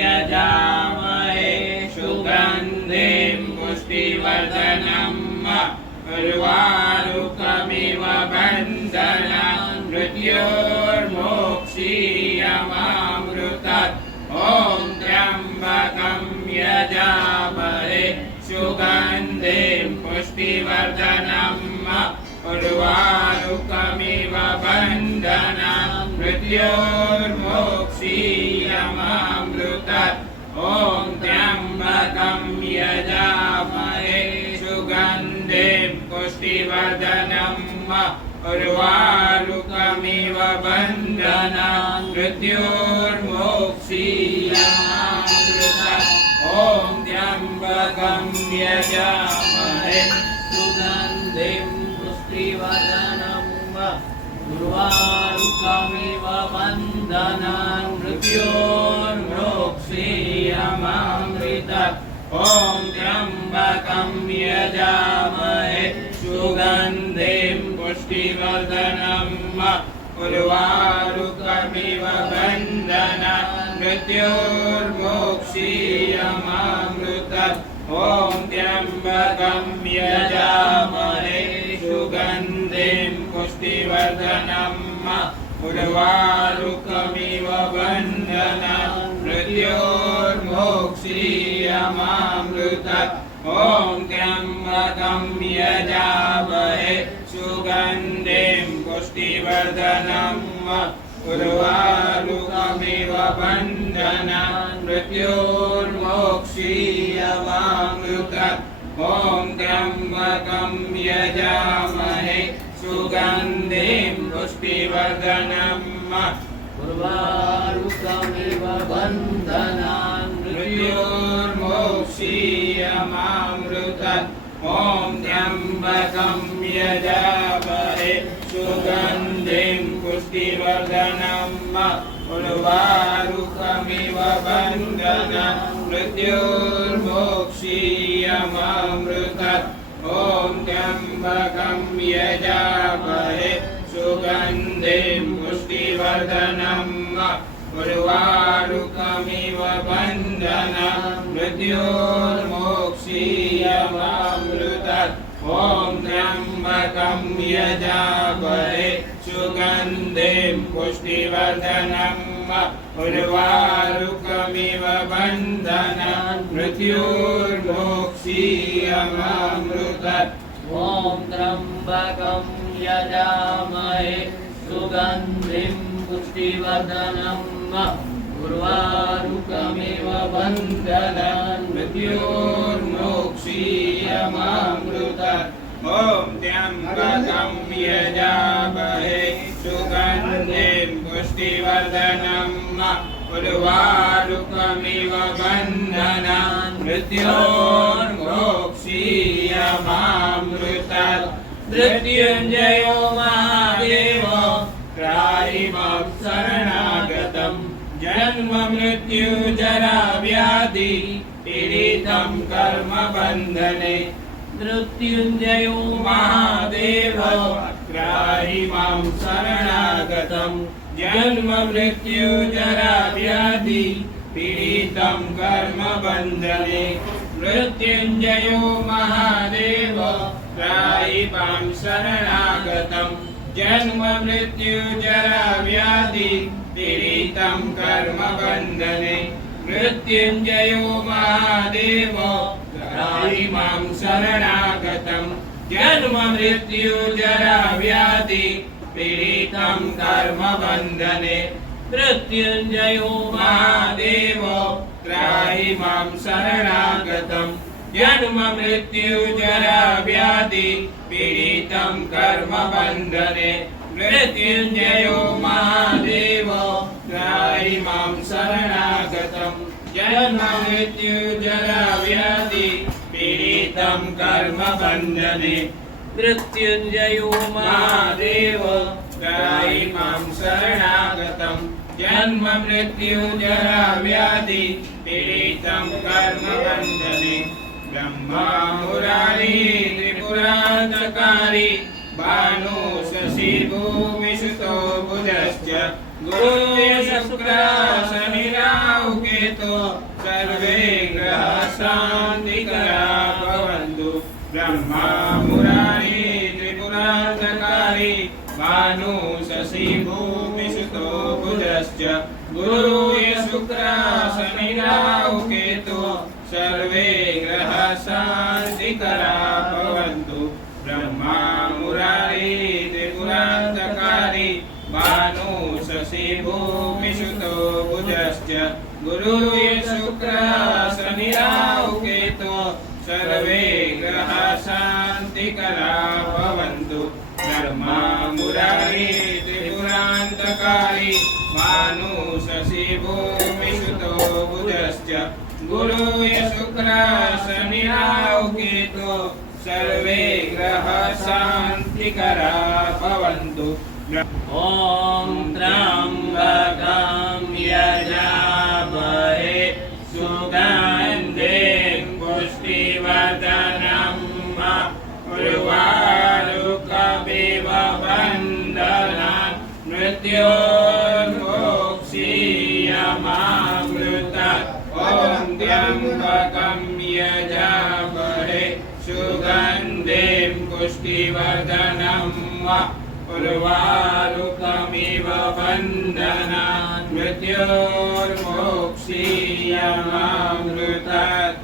यजामहे सुगन्धिं पुष्टिवर्धनम् उर्वारुकमिव बन्धनान् मृत्योर्मोक्षीयमामृतात् ॐ त्र्यम्बकं यजामहे सुगन्धिं पुष्टिवर्धनम् उर्वारुकमिव बन्धनान् मृत्योर्मोक्षीयमामृतात् ॐ त्र्यम्बकं यजामहे सुगन्धिं पुष्टिवर्धनम् उर्वारुकमिव बन्धनान् मृत्योर्मोक्षीयमामृतात् ॐ त्र्यम्बकं यजामहे सुगन्धिं पुष्टिवर्धनम् उर्वारुकमिव बन्धनान् मृत्योर्मोक्षीयमामृतात् ॐ त्र्यम्बकं यजामहे सुगन्धिं पुष्टिवर्धनम् उर्वारुकमिव बन्धनान् मृत्योर्मोक्षीयमामृतात् ॐ त्र्यम्बकं यजामहे सुगन्धिं पुष्टिवर्धनम् उर्वारुकमिव बन्धनान् मृत्योर्मोक्षीयमामृतात् ॐ त्र्यम्बकं यजामहे सुगन्धिं पुष्टिवर्धनम् उर्वारुकमिव बन्धनान् मृत्योर्मोक्षीयमामृतात् ॐ त्र्यम्बकं यजामहे सुगन्धिं पुष्टिवर्धनम् उर्वारुकमिव बन्धनान् मृत्योर्मोक्षीयमामृतात् ॐ त्र्यम्बकं यजामहे सुगन्धिं पुष्टिवर्धनम् उर्वारुकमिव बन्धनान् मृत्योर्मोक्षीयमामृतात् ॐ त्र्यम्बकं यजामहे सुगन्धिं पुष्टिवर्धनम् उर्वारुकमिव बन्धनान् मृत्योर्मोक्षीयमामृतात् ॐ त्र्यम्बकं यजामहे सुगन्धिं पुष्टिवर्धनम् उर्वारुकमिव बन्धनान् मृत्योर्मोक्षीयमामृतात् ॐ त्र्यम्बकं यजामहे सुगन्धिं पुष्टिवर्धनम् उर्वारुकमिव बन्धनान् मृत्योर्मोक्षीयमामृतात् ॐ त्र्यम्बकं यजामहे सुगन्धिं पुष्टिवर्धनम् उर्वारुकमिव बन्धनान् मृत्योर्मोक्षीयमामृतात् मृत्युञ्जयो महादेव त्राहि मां शरणागतं जन्म मृत्यु जरा व्याधि पीडितं कर्म बन्धने मृत्युञ्जयो महादेव त्राहि मां शरणागतं जन्म मृत्यु जरा व्याधि पीडितं कर्म बन्धने मृत्युञ्जयो महादेव त्राहि मां शरणागतं जन्म मृत्यु जरा व्याधि पीडितं कर्म बन्धने मृत्युञ्जयो महादेव त्राहि मां शरणागतं जन्म मृत्यु जरा व्याधि पीडितं कर्म बन्धने मृत्युञ्जयो महादेव त्राहि मां शरणागतं जन्म मृत्यु जरा व्याधि पीडितं कर्म बन्धने मृत्युञ्जयो महादेव त्राहि मां शरणागतं जन्म मृत्यु जरा व्याधि पीडितं कर्म बन्धने मृत्युञ्जयो महादेव त्राहि मां शरणागतं जन्म मृत्यु जरा व्याधि पीडितं कर्म बन्धने ब्रह्मा मुरारी त्रिपुरान्तकारी भानु शशि भूमिसुतो बुधश्च गुरुः शुक्रः शनि राहुः गुरुः शुक्रः शनिराहु केतु सर्वे ग्रहाः शान्तिकरा भवन्तु ब्रह्मा मुरारी त्रिपुरान्तकारी भानु शशि भूमिसुतो बुधश्च गुरुः शुक्रः शनिराहु केतु सर्वे ग्रहाः शान्तिकरा भवन्तु ब्रह्मा मुरारी त्रिपुरान्तकारी भानु शशि भूमिसुतो बुधश्च गुरुः शुक्रः शनिराहु केतु सर्वे ग्रहाः शान्तिकरा भवन्तु ॐ त्र्यम्बकं यजामहे सुगन्धिं पुष्टिवर्धनं उर्वारुकमिव बन्धनान् मृत्योर्मुक्षीयमामृतात् ॐ त्र्यम्बकं यजामहे सुगन्धिं पुष्टिवर्धनं उर्वारुकमिव बन्धनान् मृत्योर्मुक्षीयमामृतात्